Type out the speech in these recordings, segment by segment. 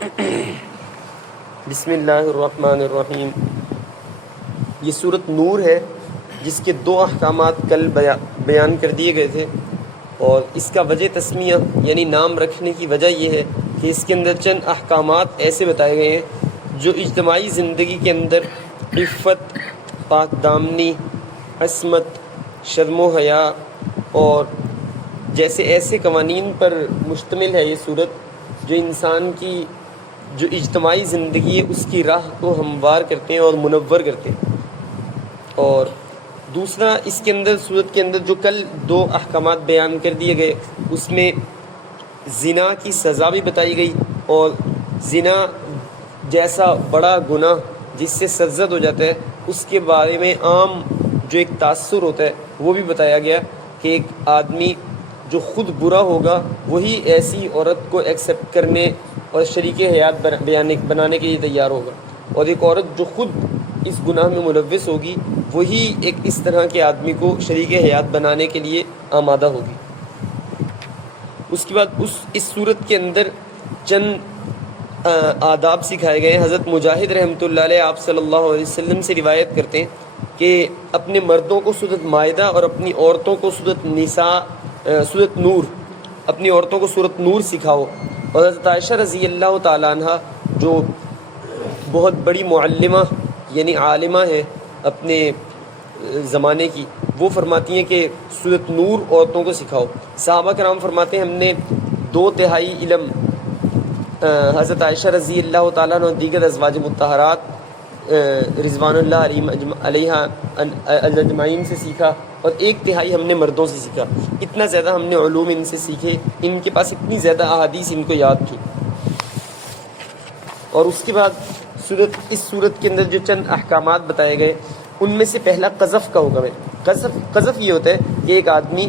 بسم اللہ الرحمن الرحیم۔ یہ سورۃ نور ہے جس کے دو احکامات کل بیان کر دیے گئے تھے، اور اس کا وجہ تسمیہ یعنی نام رکھنے کی وجہ یہ ہے کہ اس کے اندر چند احکامات ایسے بتائے گئے ہیں جو اجتماعی زندگی کے اندر عفت، پاک دامنی، عصمت، شرم و حیا اور جیسے ایسے قوانین پر مشتمل ہے۔ یہ سورت جو انسان کی جو اجتماعی زندگی ہے اس کی راہ کو ہموار کرتے ہیں اور منور کرتے ہیں۔ اور دوسرا اس کے اندر سورت کے اندر جو کل دو احکامات بیان کر دیے گئے اس میں زنا کی سزا بھی بتائی گئی، اور زنا جیسا بڑا گناہ جس سے سرزد ہو جاتا ہے اس کے بارے میں عام جو ایک تاثر ہوتا ہے وہ بھی بتایا گیا کہ ایک آدمی جو خود برا ہوگا وہی ایسی عورت کو ایکسیپٹ کرنے اور شریک حیات بنانے کے لیے تیار ہوگا، اور ایک عورت جو خود اس گناہ میں ملوث ہوگی وہی ایک اس طرح کے آدمی کو شریک حیات بنانے کے لیے آمادہ ہوگی۔ اس کے بعد اس صورت کے اندر چند آداب سکھائے گئے ہیں۔ حضرت مجاہد رحمۃ اللہ علیہ آپ صلی اللہ علیہ وسلم سے روایت کرتے ہیں کہ اپنے مردوں کو سورۃ مائدہ اور اپنی عورتوں کو سورۃ نور اپنی عورتوں کو سورۃ نور سکھاؤ۔ اور حضرت عائشہ رضی اللہ تعالیٰ عنہ جو بہت بڑی معلمہ یعنی عالمہ ہے اپنے زمانے کی، وہ فرماتی ہیں کہ سورۃ نور عورتوں کو سکھاؤ۔ صحابہ کرام فرماتے ہیں ہم نے 2/3 علم حضرت عائشہ رضی اللہ تعالیٰ عنہ دیگر ازواج مطہرات رضوان اللہ علیہ اجمعین سے سیکھا، اور 1/3 ہم نے مردوں سے سیکھا۔ اتنا زیادہ ہم نے علوم ان سے سیکھے، ان کے پاس اتنی زیادہ احادیث ان کو یاد تھی۔ اور اس کے بعد اس صورت کے اندر جو چند احکامات بتائے گئے ان میں سے پہلا قذف کا حکم ہے۔ قذف یہ ہوتا ہے کہ ایک آدمی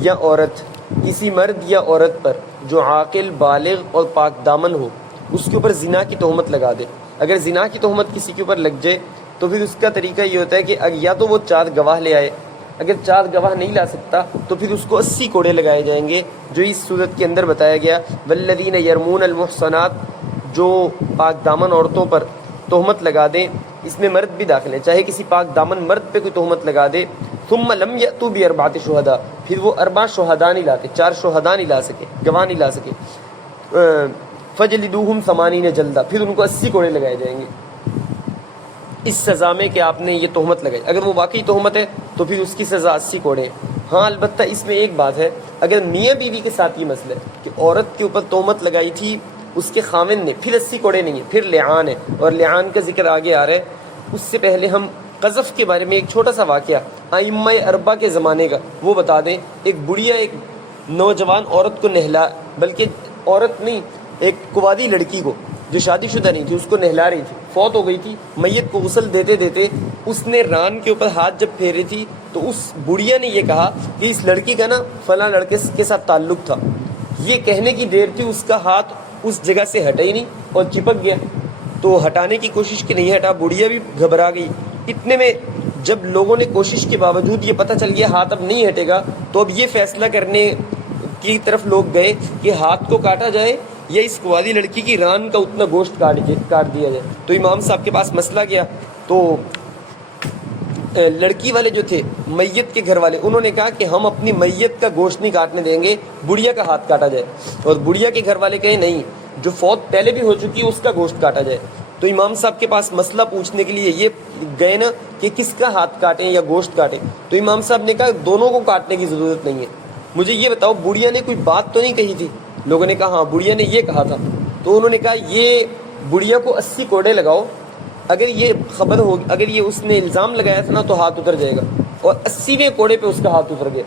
یا عورت کسی مرد یا عورت پر جو عاقل، بالغ اور پاک دامن ہو اس کے اوپر زنا کی تہمت لگا دے۔ اگر زنا کی تہمت کسی کے اوپر لگ جائے تو پھر اس کا طریقہ یہ ہوتا ہے کہ یا تو وہ 4 گواہ لے آئے، اگر 4 گواہ نہیں لا سکتا تو پھر اس کو 80 کوڑے لگائے جائیں گے، جو اس صورت کے اندر بتایا گیا والذین یرمون المحصنات، جو پاک دامن عورتوں پر تہمت لگا دیں، اس میں مرد بھی داخل ہے، چاہے کسی پاک دامن مرد پہ کوئی تہمت لگا دے، ثم لم یأتوا بأربعۃ شہداء، پھر وہ 4 شہداء نہیں لاتے، 4 شہداء نہیں لا سکے، گواہ نہیں لا سکے، فجلدوہم 80 جلدہ، پھر ان کو 80 کوڑے لگائے جائیں گے اس سزا میں کہ آپ نے یہ تہمت لگائی۔ اگر وہ واقعی تہمت ہے تو پھر اس کی سزا 80 کوڑے ہے۔ ہاں البتہ اس میں ایک بات ہے، اگر میاں بیوی کے ساتھ یہ مسئلہ ہے کہ عورت کے اوپر تہمت لگائی تھی اس کے خاوند نے، پھر 80 کوڑے نہیں ہے، پھر لعان ہے، اور لعان کا ذکر آگے آ رہا ہے۔ اس سے پہلے ہم قذف کے بارے میں ایک چھوٹا سا واقعہ ائمہ 4 کے زمانے کا وہ بتا دیں۔ ایک بڑھیا ایک نوجوان عورت کو بلکہ عورت نہیں، ایک کوادی لڑکی کو جو شادی شدہ نہیں تھی اس کو نہلا رہی تھی، فوت ہو گئی تھی۔ میت کو غسل دیتے دیتے اس نے ران کے اوپر ہاتھ جب پھیرے تھی تو اس بڑھیا نے یہ کہا کہ اس لڑکی کا نا فلاں لڑکے کے ساتھ تعلق تھا۔ یہ کہنے کی دیر تھی اس کا ہاتھ اس جگہ سے ہٹا ہی نہیں اور چپک گیا، تو ہٹانے کی کوشش کی نہیں ہٹا، بڑھیا بھی گھبرا گئی۔ اتنے میں جب لوگوں نے کوشش کے باوجود یہ پتہ چل گیا ہاتھ اب نہیں ہٹے گا، تو اب یہ فیصلہ کرنے کی طرف لوگ گئے کہ ہاتھ کو کاٹا جائے یا اس کوادی لڑکی کی ران کا اتنا گوشت کاٹ دیا جائے۔ تو امام صاحب کے پاس مسئلہ گیا، تو لڑکی والے جو تھے میت کے گھر والے انہوں نے کہا کہ ہم اپنی میت کا گوشت نہیں کاٹنے دیں گے، بڑھیا کا ہاتھ کاٹا جائے، اور بڑھیا کے گھر والے کہے نہیں، جو فوت پہلے بھی ہو چکی ہے اس کا گوشت کاٹا جائے۔ تو امام صاحب کے پاس مسئلہ پوچھنے کے لیے یہ گئے نا کہ کس کا ہاتھ کاٹیں یا گوشت کاٹیں، تو امام صاحب نے کہا دونوں کو کاٹنے کی ضرورت نہیں ہے، مجھے یہ بتاؤ بڑھیا نے کوئی بات تو نہیں کہی تھی؟ لوگوں نے کہا ہاں بڑھیا نے یہ کہا تھا۔ تو انہوں نے کہا یہ بڑھیا کو 80 کوڑے لگاؤ، اگر یہ خبر ہو، اگر یہ اس نے الزام لگایا تھا نا تو ہاتھ اتر جائے گا، اور 80ویں کوڑے پہ اس کا ہاتھ اتر گیا۔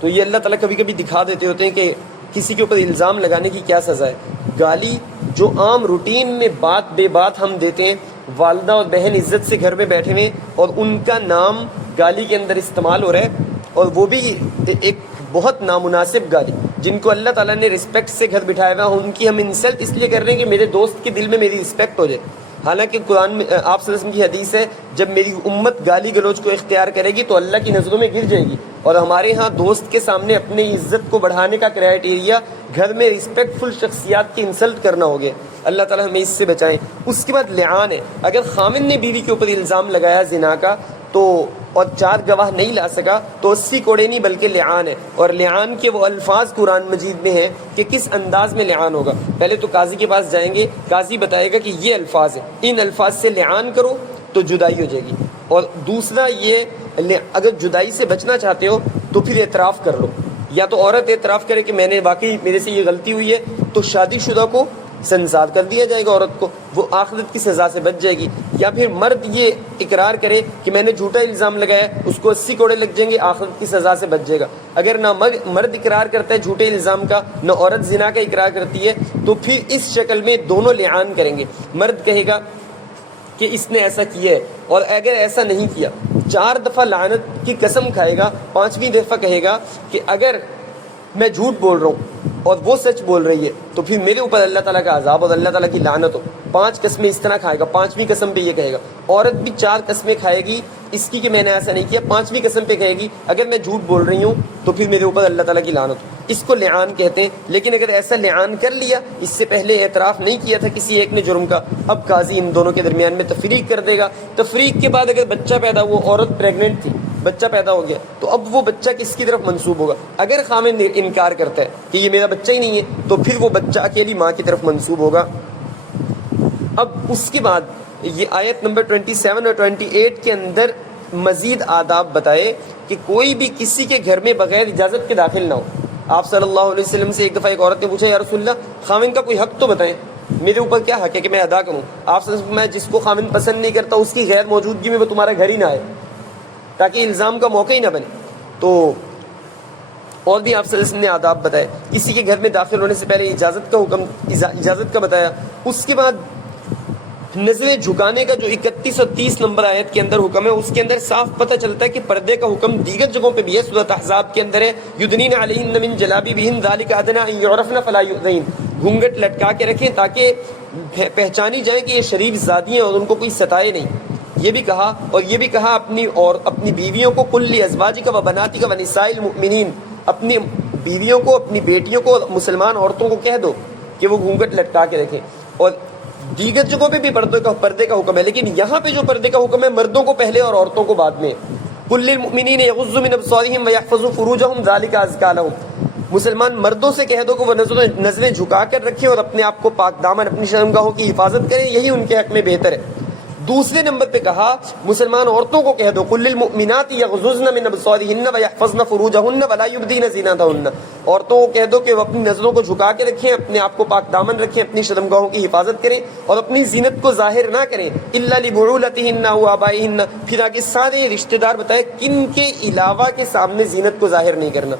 تو یہ اللہ تعالیٰ کبھی کبھی دکھا دیتے ہوتے ہیں کہ کسی کے اوپر الزام لگانے کی کیا سزا ہے۔ گالی جو عام روٹین میں بات بے بات ہم دیتے ہیں، والدہ اور بہن عزت سے گھر میں بیٹھے ہوئے اور ان کا نام گالی کے اندر استعمال ہو رہا ہے، اور وہ بھی ایک بہت نامناسب گالی، جن کو اللہ تعالیٰ نے رسپیکٹ سے گھر بٹھایا ہوا، ان کی ہم انسلٹ اس لیے کر رہے ہیں کہ میرے دوست کے دل میں میری رسپیکٹ ہو جائے۔ حالانکہ قرآن میں آپ صلی اللہ علیہ وسلم کی حدیث ہے جب میری امت گالی گلوچ کو اختیار کرے گی تو اللہ کی نظروں میں گر جائے گی، اور ہمارے ہاں دوست کے سامنے اپنی عزت کو بڑھانے کا کرائیٹیریا گھر میں رسپیکٹ فل شخصیات کی انسلٹ کرنا ہو گیا۔ اللہ تعالیٰ ہمیں اس سے بچائیں۔ اس کے بعد لعان ہے، اگر خامن نے بیوی کے اوپر الزام لگایا زنا کا تو اور 4 گواہ نہیں لا سکا تو 80 کوڑے نہیں بلکہ لعان ہے، اور لعان کے وہ الفاظ قرآن مجید میں ہیں کہ کس انداز میں لعان ہوگا۔ پہلے تو قاضی کے پاس جائیں گے، قاضی بتائے گا کہ یہ الفاظ ہیں، ان الفاظ سے لعان کرو تو جدائی ہو جائے گی، اور دوسرا یہ اگر جدائی سے بچنا چاہتے ہو تو پھر اعتراف کر لو، یا تو عورت اعتراف کرے کہ میں نے واقعی میرے سے یہ غلطی ہوئی ہے تو شادی شدہ کو سنسار کر دیا جائے گا، عورت کو وہ آخرت کی سزا سے بچ جائے گی، یا پھر مرد یہ اقرار کرے کہ میں نے جھوٹا الزام لگایا، اس کو 80 کوڑے لگ جائیں گے، آخرت کی سزا سے بچ جائے گا۔ اگر نہ مرد اقرار کرتا ہے جھوٹے الزام کا، نہ عورت زنا کا اقرار کرتی ہے، تو پھر اس شکل میں دونوں لعان کریں گے۔ مرد کہے گا کہ اس نے ایسا کیا ہے، اور اگر ایسا نہیں کیا 4 دفعہ لعنت کی قسم کھائے گا، 5ویں دفعہ کہے گا کہ اگر میں جھوٹ بول رہا ہوں اور وہ سچ بول رہی ہے تو پھر میرے اوپر اللہ تعالیٰ کا عذاب اور اللہ تعالیٰ کی لعنت ہو۔ 5 قسمیں اس طرح کھائے گا، 5ویں قسم پہ یہ کہے گا۔ عورت بھی 4 قسمیں کھائے گی اس کی کہ میں نے ایسا نہیں کیا، 5ویں قسم پہ کہے گی اگر میں جھوٹ بول رہی ہوں تو پھر میرے اوپر اللہ تعالیٰ کی لعنت ہو۔ اس کو لعان کہتے ہیں۔ لیکن اگر ایسا لعان کر لیا، اس سے پہلے اعتراف نہیں کیا تھا کسی ایک نے جرم کا، اب قاضی ان دونوں کے درمیان میں تفریق کر دے گا۔ تفریق کے بعد اگر بچہ پیدا ہوا، عورت پریگننٹ تھی، بچہ پیدا ہو گیا، تو اب وہ بچہ کس کی طرف منسوب ہوگا؟ اگر خامن انکار کرتا ہے کہ یہ میرا بچہ ہی نہیں ہے تو پھر وہ بچہ اکیلی ماں کی طرف منسوب ہوگا۔ اب اس کے بعد یہ آیت نمبر 27 اور 28 کے اندر مزید آداب بتائے کہ کوئی بھی کسی کے گھر میں بغیر اجازت کے داخل نہ ہو۔ آپ صلی اللہ علیہ وسلم سے ایک دفعہ ایک عورت نے پوچھا، یا رسول اللہ خامن کا کوئی حق تو بتائیں، میرے اوپر کیا حق ہے کہ میں ادا کروں؟ آپ صلی اللہ علیہ وسلم، میں جس کو خامن پسند نہیں کرتا اس کی غیر موجودگی میں وہ تمہارا گھر ہی نہ آئے تاکہ الزام کا موقع ہی نہ بنے۔ تو اور بھی آپ صلی اللہ علیہ وسلم نے آداب بتائے، کسی کے گھر میں داخل ہونے سے پہلے اجازت کا حکم، اجازت کا بتایا۔ اس کے بعد نظریں جھکانے کا جو 31 اور 30 نمبر آیت کے اندر حکم ہے، اس کے اندر صاف پتہ چلتا ہے کہ پردے کا حکم دیگر جگہوں پہ بھی ہے۔ سورۃ احزاب کے اندر ہے، یدنین علیہن من جلابیبہن ذالک ادنی ان یعرفن فلا یؤذین، گھونگھٹ لٹکا کے رکھیں تاکہ پہچانی جائے کہ یہ شریف زادی ہیں اور ان کو کوئی ستائے نہیں۔ یہ بھی کہا، اور یہ بھی کہا اپنی بیویوں کو قل لازواجک و بناتک و نساء المؤمنین، اپنی بیویوں کو، اپنی بیٹیوں کو، مسلمان عورتوں کو کہہ دو کہ وہ گھونگھٹ لٹکا کے رکھیں۔ اور دیگر جگہوں پہ بھی پردے کا حکم ہے، لیکن یہاں پہ جو پردے کا حکم ہے مردوں کو پہلے اور عورتوں کو بعد میں۔ قل للمؤمنین یغضوا من ابصارہم ویحفظوا فروجہم ذلک ازکی لہم، مسلمان مردوں سے کہہ دو کہ وہ نظریں جھکا کر رکھیں اور اپنے آپ کو پاک دامن، اپنی شرمگاہوں کی حفاظت کریں، یہی ان کے حق میں بہتر ہے۔ دوسرے نمبر پہ کہا مسلمان عورتوں کو کہہ دو قل للمؤمنات یغضضن من ابصارہن ویحفظن فروجہن ولا یبدین زینتہن، عورتوں کو کہہ دو کہ وہ اپنی نظروں کو جھکا کے رکھیں، اپنے آپ کو پاک دامن رکھیں، اپنی شرمگاہوں کی حفاظت کریں اور اپنی زینت کو ظاہر نہ کریں، الا لبعولتہن و آبائہن۔ پھر آگے سارے رشتہ دار بتائے کن کے علاوہ کے سامنے زینت کو ظاہر نہیں کرنا۔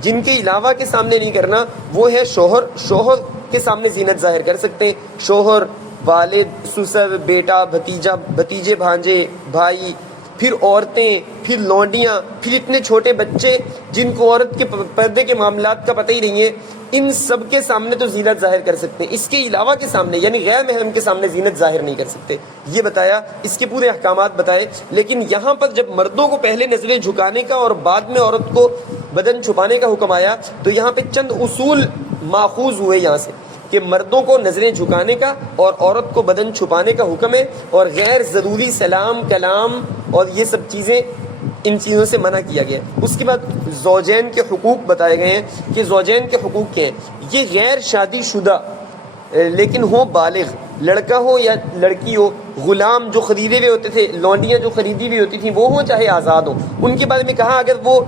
جن کے علاوہ کے سامنے نہیں کرنا وہ ہے شوہر، شوہر کے سامنے زینت ظاہر کر سکتے ہیں، شوہر، والد، سسر، بیٹا، بھتیجا، بھتیجے، بھانجے، بھائی، پھر عورتیں، پھر لونڈیاں، پھر اتنے چھوٹے بچے جن کو عورت کے پردے کے معاملات کا پتہ ہی نہیں ہے، ان سب کے سامنے تو زینت ظاہر کر سکتے ہیں، اس کے علاوہ کے سامنے یعنی غیر محرم کے سامنے زینت ظاہر نہیں کر سکتے۔ یہ بتایا، اس کے پورے احکامات بتائے۔ لیکن یہاں پر جب مردوں کو پہلے نظریں جھکانے کا اور بعد میں عورت کو بدن چھپانے کا حکم آیا تو یہاں پہ چند اصول ماخوذ ہوئے یہاں سے کہ مردوں کو نظریں جھکانے کا اور عورت کو بدن چھپانے کا حکم ہے، اور غیر ضروری سلام، کلام اور یہ سب چیزیں، ان چیزوں سے منع کیا گیا۔ اس کے بعد زوجین کے حقوق بتائے گئے ہیں کہ زوجین کے حقوق کیا ہیں۔ یہ غیر شادی شدہ لیکن ہو بالغ، لڑکا ہو یا لڑکی ہو، غلام جو خریدے ہوئے ہوتے تھے، لونڈیاں جو خریدی ہوئی ہوتی تھیں وہ ہوں چاہے آزاد ہوں، ان کے بارے میں کہا اگر وہ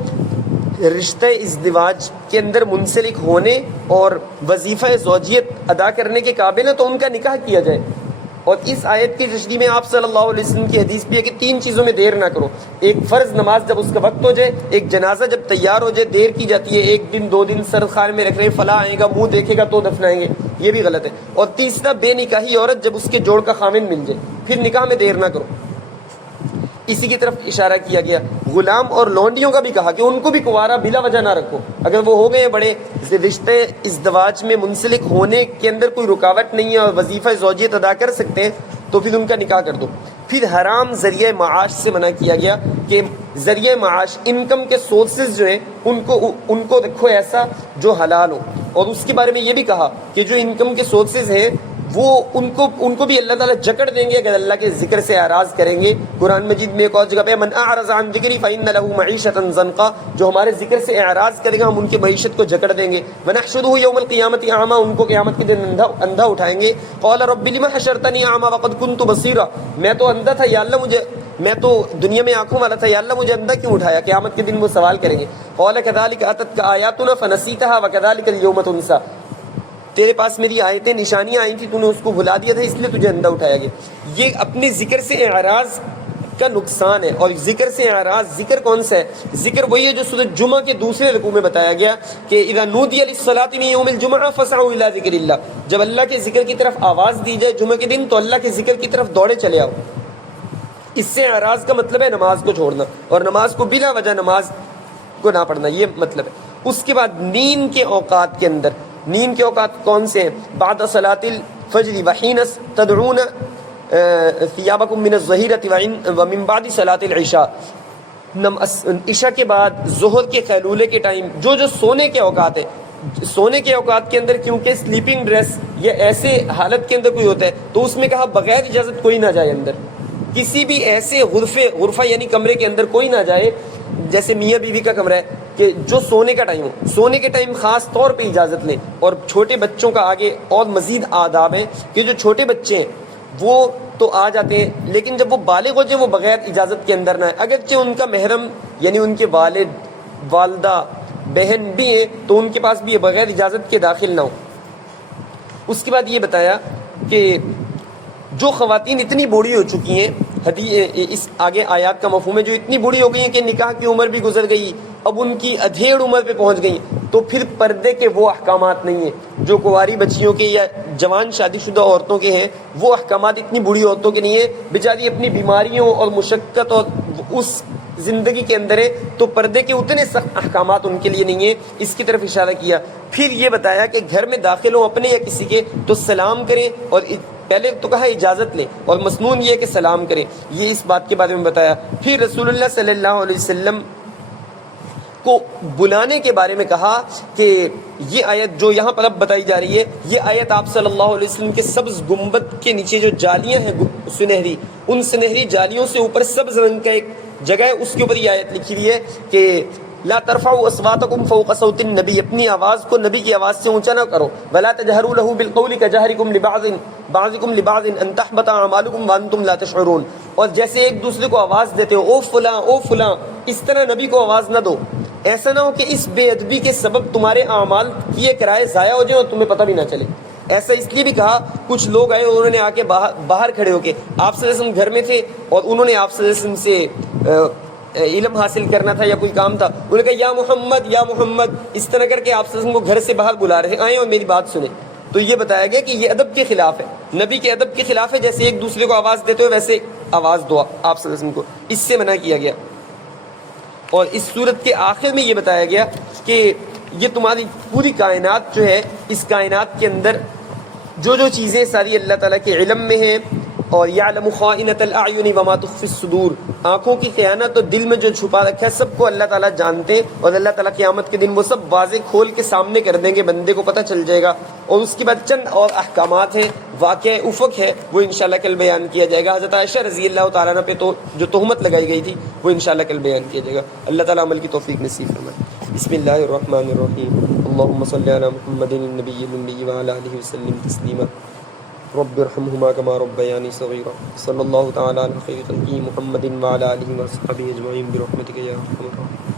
رشتہ ازدواج کے اندر منسلک ہونے اور وظیفہ زوجیت ادا کرنے کے قابل ہیں تو ان کا نکاح کیا جائے۔ اور اس آیت کی تشریح میں آپ صلی اللہ علیہ وسلم کی حدیث بھی ہے کہ 3 چیزوں میں دیر نہ کرو۔ ایک فرض نماز جب اس کا وقت ہو جائے، ایک جنازہ جب تیار ہو جائے، دیر کی جاتی ہے، 1 دن 2 دن سرخان میں رکھ رہے ہیں، فلاں آئے گا منہ دیکھے گا تو دفنائیں گے، یہ بھی غلط ہے۔ اور تیسرا بے نکاحی عورت جب اس کے جوڑ کا خامن مل جائے پھر نکاح میں دیر نہ کرو، اسی کی طرف اشارہ کیا گیا۔ غلام اور لونڈیوں کا بھی کہا کہ ان کو بھی کنوارا بلا وجہ نہ رکھو، اگر وہ ہو گئے بڑے رشتے ازدواج میں منسلک ہونے کے اندر کوئی رکاوٹ نہیں ہے اور وظیفہ زوجیت ادا کر سکتے ہیں تو پھر ان کا نکاح کر دو۔ پھر حرام ذریعہ معاش سے منع کیا گیا کہ ذریعہ معاش، انکم کے سورسز جو ہیں ان کو رکھو ایسا جو حلال ہو، اور اس کے بارے میں یہ بھی کہا کہ جو انکم کے سورسز ہیں وہ ان کو بھی اللہ تعالیٰ جکڑ دیں گے اگر اللہ کے ذکر سے اعراض کریں گے. قرآن مجید میں ایک اور جگہ پہ من اعرض عن ذکری فإن له معیشۃ ضنقا، جو ہمارے ذکر سے اعراض کرے گا ہم ان کی معیشت کو جکڑ دیں گے. ونحشره یوم القیامۃ اعما، ان کو قیامت کے دن اندھا اٹھائیں گے. قال رب لم حشرتنی اعما وقد كنت بصیرا، میں تو اندھا تھا یا اللہ میں تو دنیا میں آنکھوں والا تھا یا اللہ مجھے اندھا کیوں اٹھایا. قیامت کے دن وہ سوال کریں گے. قال كذلك اتتك آیاتنا فنسیتها وكذلك اليوم تنسى، تیرے پاس میری آیتیں نشانیاں آئی تھی تو نے اس کو بھلا دیا تھا اس لیے تجھے اندھا اٹھایا گیا. یہ اپنے ذکر سے اعراض کا نقصان ہے. اور ذکر سے اعراض، ذکر کون سا ہے؟ ذکر وہی ہے جو سورۃ جمعہ کے دوسرے رکوع میں بتایا گیا کہ اذا نودی للصلاۃ من یوم الجمعہ فاسعوا الی ذکر اللہ، جب اللہ کے ذکر کی طرف آواز دی جائے جمعہ کے دن تو اللہ کے ذکر کی طرف دوڑے چلے آؤ. اس سے اعراض کا مطلب ہے نماز کو چھوڑنا، اور نماز کو بلا وجہ نماز کو نہ پڑھنا، یہ مطلب ہے. اس کے بعد نیند کے اوقات کے اندر، نیند کے اوقات کون سے ہیں؟ بعد صلاۃ الفجر وحین تدعون ثیابکم من الظہیرۃ ومن بعد صلاۃ العشاء، عشاء کے بعد ظہر کے قیلولے کے ٹائم جو سونے کے اوقات ہے. سونے کے اوقات کے اندر کیونکہ سلیپنگ ڈریس یا ایسے حالت کے اندر کوئی ہوتا ہے تو اس میں کہا بغیر اجازت کوئی نہ جائے اندر، کسی بھی ایسے غرفہ یعنی کمرے کے اندر کوئی نہ جائے جیسے میاں بیوی کا کمرہ ہے کہ جو سونے کا ٹائم ہو. سونے کے ٹائم خاص طور پہ اجازت لیں. اور چھوٹے بچوں کا آگے اور مزید آداب ہے کہ جو چھوٹے بچے ہیں وہ تو آ جاتے ہیں لیکن جب وہ بالغ ہو جائیں وہ بغیر اجازت کے اندر نہ ہے. اگرچہ ان کا محرم یعنی ان کے والد والدہ بہن بھی ہیں تو ان کے پاس بھی بغیر اجازت کے داخل نہ ہو. اس کے بعد یہ بتایا کہ جو خواتین اتنی بوڑھی ہو چکی ہیں، اس آگے آیات کا مفہوم ہے، جو اتنی بوڑھی ہو گئی ہیں کہ نکاح کی عمر بھی گزر گئی، اب ان کی ادھیڑ عمر پہ پہنچ گئی، تو پھر پردے کے وہ احکامات نہیں ہیں جو کنواری بچیوں کے یا جوان شادی شدہ عورتوں کے ہیں. وہ احکامات اتنی بوڑھی عورتوں کے نہیں ہیں، بیچاری اپنی بیماریوں اور مشقت اور اس زندگی کے اندر ہے تو پردے کے اتنے سخت احکامات ان کے لیے نہیں ہیں. اس کی طرف اشارہ کیا. پھر یہ بتایا کہ گھر میں داخل ہوں اپنے یا کسی کے تو سلام کریں، اور پہلے تو کہا اجازت لیں اور مسنون یہ ہے کہ سلام کریں. یہ اس بات کے بارے میں بتایا. پھر رسول اللہ صلی اللہ علیہ وسلم کو بلانے کے بارے میں کہا کہ یہ آیت جو یہاں پر اب بتائی جا رہی ہے، یہ آیت آپ صلی اللہ علیہ وسلم کے سبز گنبد کے نیچے جو جالیاں ہیں سنہری، ان سنہری جالیوں سے اوپر سبز رنگ کا ایک جگہ ہے، اس کے اوپر یہ آیت لکھی ہوئی ہے کہ لا ترفعوا اصواتکم فوق صوت النبی، اپنی آواز کو نبی کی آواز سے اونچا نہ کرو. ولا تجہروا له بالقول كجهركم بعضكم لبعض ان تحبط اعمالكم وانتم لا تشعرون. اور جیسے ایک دوسرے کو آواز دیتے ہو او فلاں او فلاں، اس طرح نبی کو آواز نہ دو. ایسا نہ ہو کہ اس بے ادبی کے سبب تمہارے اعمال کیے کرائے ضائع ہو جائیں اور تمہیں پتہ بھی نہ چلے. ایسا اس لیے بھی کہا، کچھ لوگ آئے اور انہوں نے آ کے باہر کھڑے ہو کے آپ صلی اللہ علیہ وسلم گھر میں تھے اور انہوں نے آپ صلی اللہ علیہ وسلم سے علم حاصل کرنا تھا یا کوئی کام تھا، انہوں نے کہا یا محمد، اس طرح کر کے آپ صلی اللہ علیہ وسلم کو گھر سے باہر بلا رہے آئیں اور میری بات سنیں. تو یہ بتایا گیا کہ یہ ادب کے خلاف ہے، نبی کے ادب کے خلاف ہے. جیسے ایک دوسرے کو آواز دیتے ہو ویسے آواز دو آپ صلی اللہ علیہ وسلم کو، اس سے منع کیا گیا. اور اس صورت کے آخر میں یہ بتایا گیا کہ یہ تمہاری پوری کائنات جو ہے، اس کائنات کے اندر جو چیزیں ساری اللہ تعالیٰ کے علم میں ہیں، اور یعلم خائنۃ الاعین وما تخفی الصدور، آنکھوں کی خیانت اور دل میں جو چھپا رکھا ہے سب کو اللہ تعالیٰ جانتے ہیں. اور اللہ تعالیٰ قیامت کے دن وہ سب واضح کھول کے سامنے کر دیں گے، بندے کو پتہ چل جائے گا. اور اس کے بعد چند اور احکامات ہیں، واقعہ افق ہے، وہ انشاءاللہ کل بیان کیا جائے گا. حضرت عائشہ رضی اللہ تعالیٰ عنہ پہ تو جو تہمت لگائی گئی تھی وہ انشاءاللہ کل بیان کیا جائے گا. اللہ تعالیٰ عمل کی توفیق نصیب فرمائے. بسم اللہ الرحمن الرحیم. اللہم صلی علی محمد النبی الأمی وعلی آلہ وسلم تسلیما. رب ارحمہما کما ربیانی صغیرا. صلی اللہ تعالی علی خیر خلقہ محمد وعلی آلہ وصحبہ اجمعین برحمتک یا ارحم الراحمین.